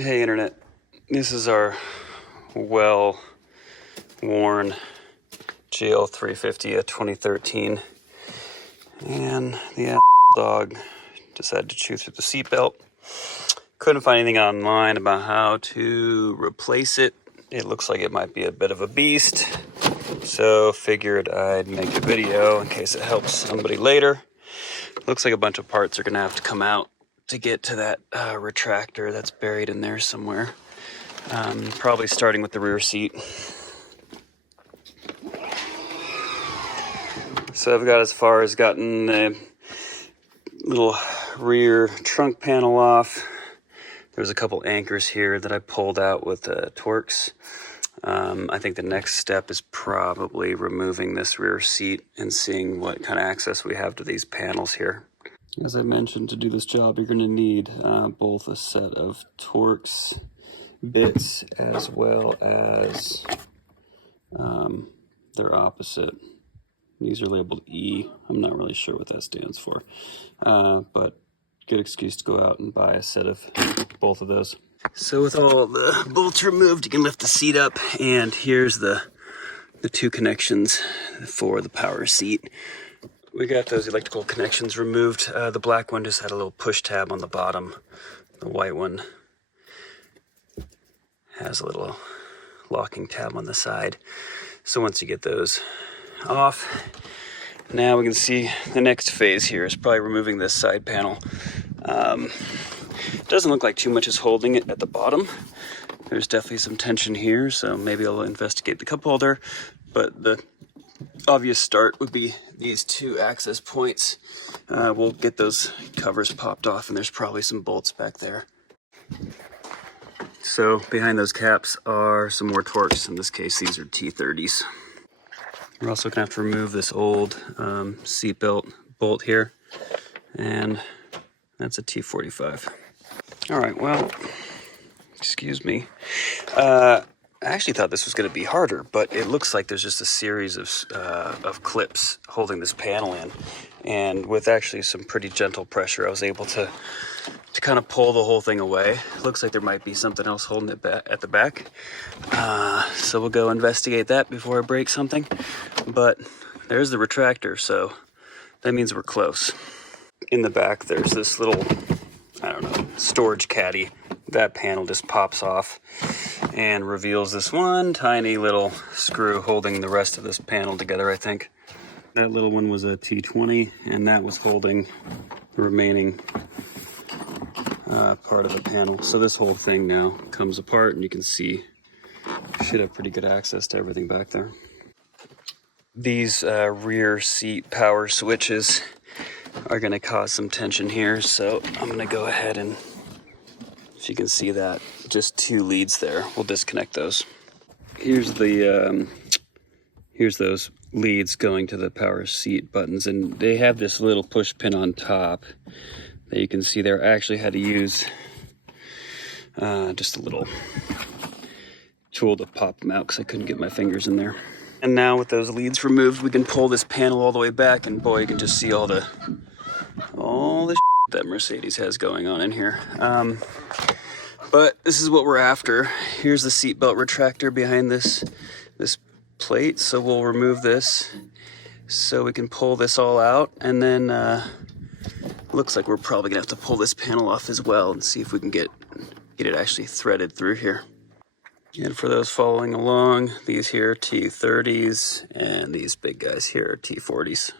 Hey Internet, this is our well-worn GL350 of 2013, and the dog decided to chew through the seatbelt. Couldn't find anything online about how to replace it. It looks like it might be a bit of a beast, so figured I'd make a video in case it helps somebody later. Looks like a bunch of parts are gonna have to come out to get to that retractor that's buried in there somewhere. Probably starting with the rear seat. So I've got as far as gotten the little rear trunk panel off. There's a couple anchors here that I pulled out with Torx. I think the next step is probably removing this rear seat and seeing what kind of access we have to these panels here. As I mentioned, to do this job, you're going to need both a set of Torx bits as well as their opposite. These are labeled E. I'm not really sure what that stands for, but good excuse to go out and buy a set of both of those. So with all the bolts removed, you can lift the seat up, and here's the two connections for the power seat. We got those electrical connections removed. The black one just had a little push tab on the bottom. The white one has a little locking tab on the side. So once you get those off, now we can see the next phase here is probably removing this side panel. Doesn't look like too much is holding it at the bottom. There's definitely some tension here, so maybe I'll investigate the cup holder, but the obvious start would be these two access points. We'll get those covers popped off, and there's probably some bolts back there. So behind those caps are some more Torx. In this case, these are T30s. We're also gonna have to remove this old seatbelt bolt here, and that's a T45. All right, well, excuse me. I actually thought this was going to be harder, but it looks like there's just a series of clips holding this panel in, and with actually some pretty gentle pressure, I was able to kind of pull the whole thing away. Looks like there might be something else holding it back at the back, so we'll go investigate that before I break something. But there's the retractor, so that means we're close. In the back, there's this little, I don't know, storage caddy. That panel just pops off and reveals this one tiny little screw holding the rest of this panel together, I think. That little one was a T20, and that was holding the remaining part of the panel. So this whole thing now comes apart, and you can see should have pretty good access to everything back there. These rear seat power switches are going to cause some tension here, so I'm going to go ahead and, if you can see that, just two leads there. We'll disconnect those. Here's the here's those leads going to the power seat buttons, and they have this little push pin on top that you can see there. I actually had to use just a little tool to pop them out because I couldn't get my fingers in there. And now with those leads removed, we can pull this panel all the way back, and boy, you can just see all the that Mercedes has going on in here. But this is what we're after. Here's the seatbelt retractor behind this plate, so we'll remove this so we can pull this all out, and then looks like we're probably gonna have to pull this panel off as well and see if we can get it actually threaded through here. And for those following along, these here are T30s, and these big guys here are T40s.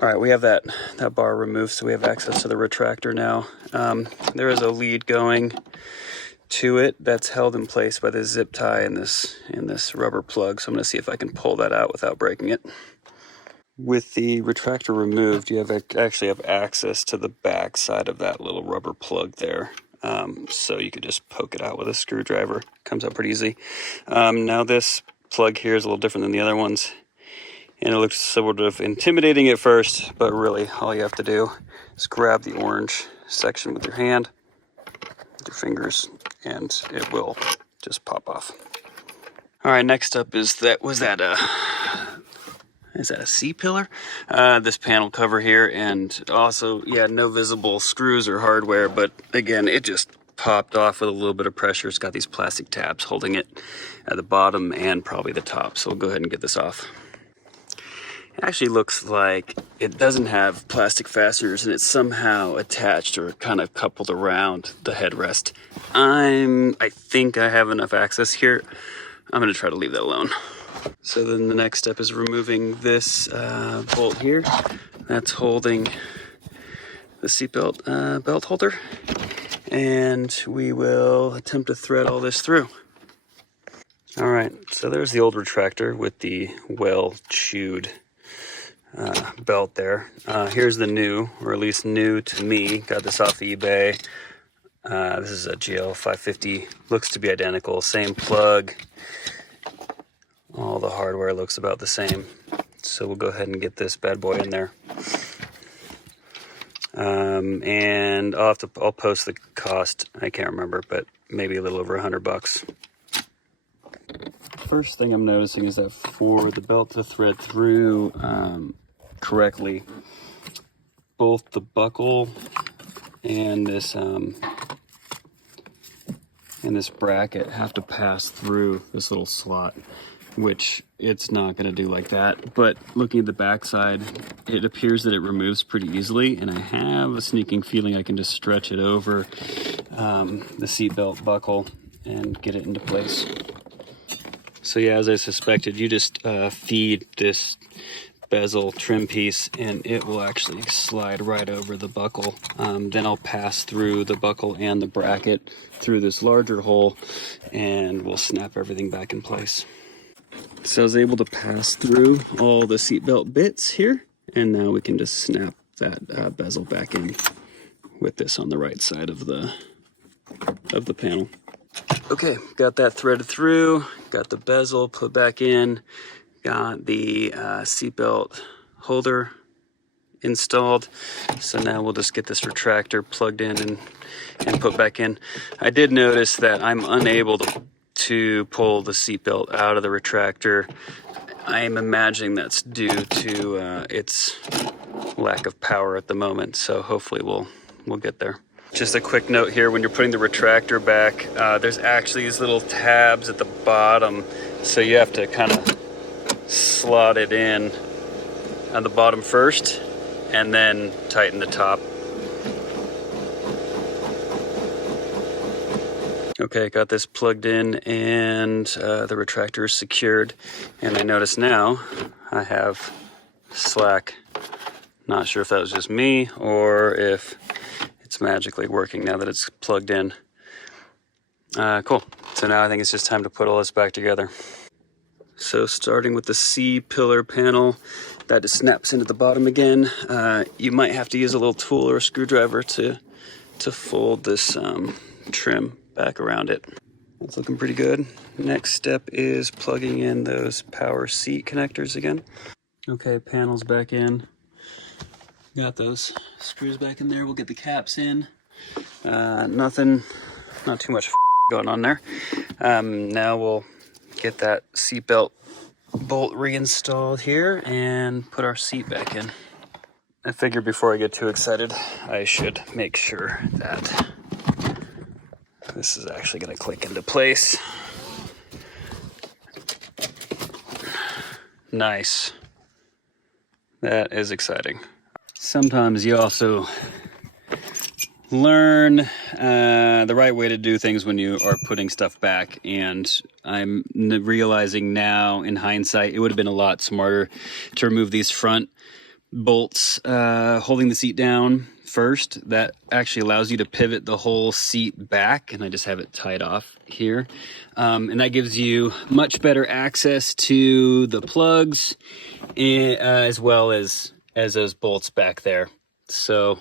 All right, we have that bar removed, so we have access to the retractor now. There is a lead going to it that's held in place by this zip tie and this rubber plug, so I'm gonna see if I can pull that out without breaking it. With the retractor removed, you actually have access to the back side of that little rubber plug there. So you could just poke it out with a screwdriver. Comes out pretty easy. Now this plug here is a little different than the other ones, and it looks sort of intimidating at first, but really all you have to do is grab the orange section with your hand, with your fingers, and it will just pop off. All right, next up is is that a C-pillar? This panel cover here, and also, yeah, no visible screws or hardware, but again, it just popped off with a little bit of pressure. It's got these plastic tabs holding it at the bottom and probably the top. So we'll go ahead and get this off. It actually looks like it doesn't have plastic fasteners and it's somehow attached or kind of coupled around the headrest. I think I have enough access here. I'm gonna try to leave that alone. So then the next step is removing this bolt here. That's holding the seatbelt belt holder. And we will attempt to thread all this through. All right, so there's the old retractor with the well-chewed belt there. Here's the new, or at least new to me. Got this off eBay. This is a GL550. Looks to be identical. Same plug. All the hardware looks about the same. So we'll go ahead and get this bad boy in there. And I'll post the cost. I can't remember, but maybe a little over $100. First thing I'm noticing is that for the belt to thread through correctly, both the buckle and this bracket have to pass through this little slot, which it's not going to do like that. But looking at the backside, it appears that it removes pretty easily, and I have a sneaking feeling I can just stretch it over the seatbelt buckle and get it into place. So yeah, as I suspected, you just feed this bezel trim piece and it will actually slide right over the buckle. Then I'll pass through the buckle and the bracket through this larger hole and we'll snap everything back in place. So I was able to pass through all the seatbelt bits here, and now we can just snap that bezel back in with this on the right side of the panel. Okay, got that threaded through, got the bezel put back in, got the seatbelt holder installed. So now we'll just get this retractor plugged in and put back in. I did notice that I'm unable to pull the seatbelt out of the retractor. I am imagining that's due to its lack of power at the moment, so hopefully we'll get there. Just a quick note here, when you're putting the retractor back, there's actually these little tabs at the bottom, so you have to kind of slot it in on the bottom first and then tighten the top. Okay, got this plugged in and the retractor is secured, and I notice now I have slack. Not sure if that was just me or if it's magically working now that it's plugged in. Cool. So now I think it's just time to put all this back together. So starting with the C-pillar panel, that just snaps into the bottom again. You might have to use a little tool or a screwdriver to fold this trim back around it. It's looking pretty good. Next step is plugging in those power seat connectors again. Okay, panel's back in. Got those screws back in there. We'll get the caps in. Not too much going on there. Now we'll get that seatbelt bolt reinstalled here and put our seat back in. I figured before I get too excited, I should make sure that this is actually going to click into place. Nice. That is exciting. Sometimes you also learn the right way to do things when you are putting stuff back, and I'm realizing now in hindsight it would have been a lot smarter to remove these front bolts holding the seat down first. That actually allows you to pivot the whole seat back, and I just have it tied off here, and that gives you much better access to the plugs as well as those bolts back there. So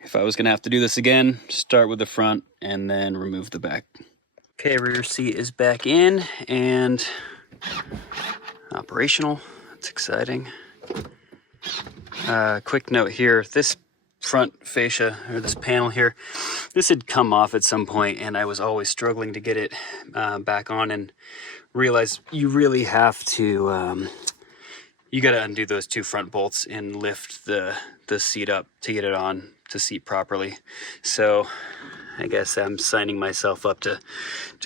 if I was gonna have to do this again, start with the front and then remove the back. Okay, rear seat is back in and operational. That's exciting. Quick note here, this front fascia, or this panel here, this had come off at some point and I was always struggling to get it back on, and realized you really have to, you gotta undo those two front bolts and lift the seat up to get it on to seat properly. So I guess I'm signing myself up to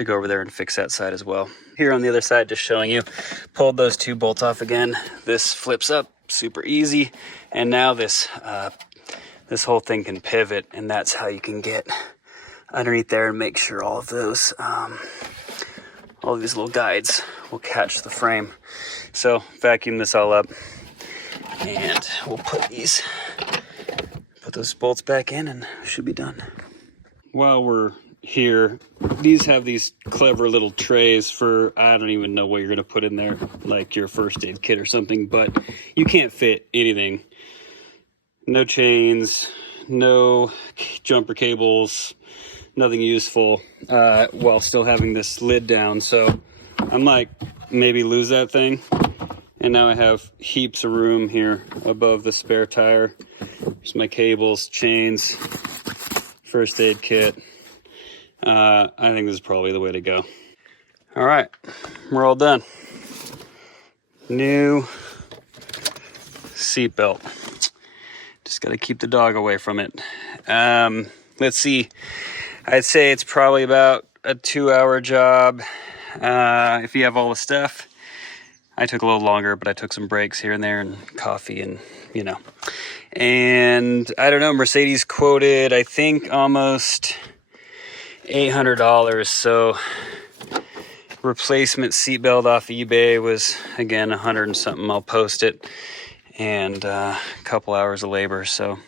go over there and fix that side as well. Here on the other side, just showing you, pulled those 2 bolts off again. This flips up super easy, and now this this whole thing can pivot, and that's how you can get underneath there and make sure all of those all of these little guides will catch the frame. So vacuum this all up, and we'll put those bolts back in, and it should be done. While we're here, these have these clever little trays for, I don't even know what you're gonna put in there, like your first aid kit or something, but you can't fit anything. No chains, no jumper cables, nothing useful, while still having this lid down. So I'm like, maybe lose that thing. And now I have heaps of room here above the spare tire. There's my cables, chains, first aid kit. I think this is probably the way to go. All right, we're all done. New seatbelt. Just gotta keep the dog away from it. Let's see. I'd say it's probably about a 2-hour job if you have all the stuff. I took a little longer, but I took some breaks here and there and coffee and, you know. And I don't know, Mercedes quoted, I think, almost $800. So replacement seatbelt off eBay was, again, 100 and something. I'll post it. And a couple hours of labor. So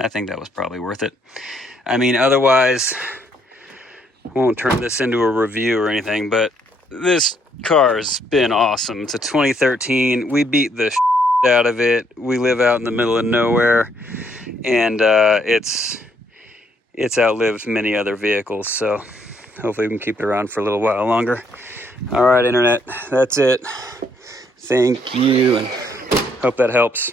I think that was probably worth it. I mean, otherwise, won't turn this into a review or anything, but this car's been awesome. It's a 2013. We beat the shit out of it. We live out in the middle of nowhere, and it's outlived many other vehicles, so hopefully we can keep it around for a little while longer. All right, internet, that's it. Thank you, and hope that helps.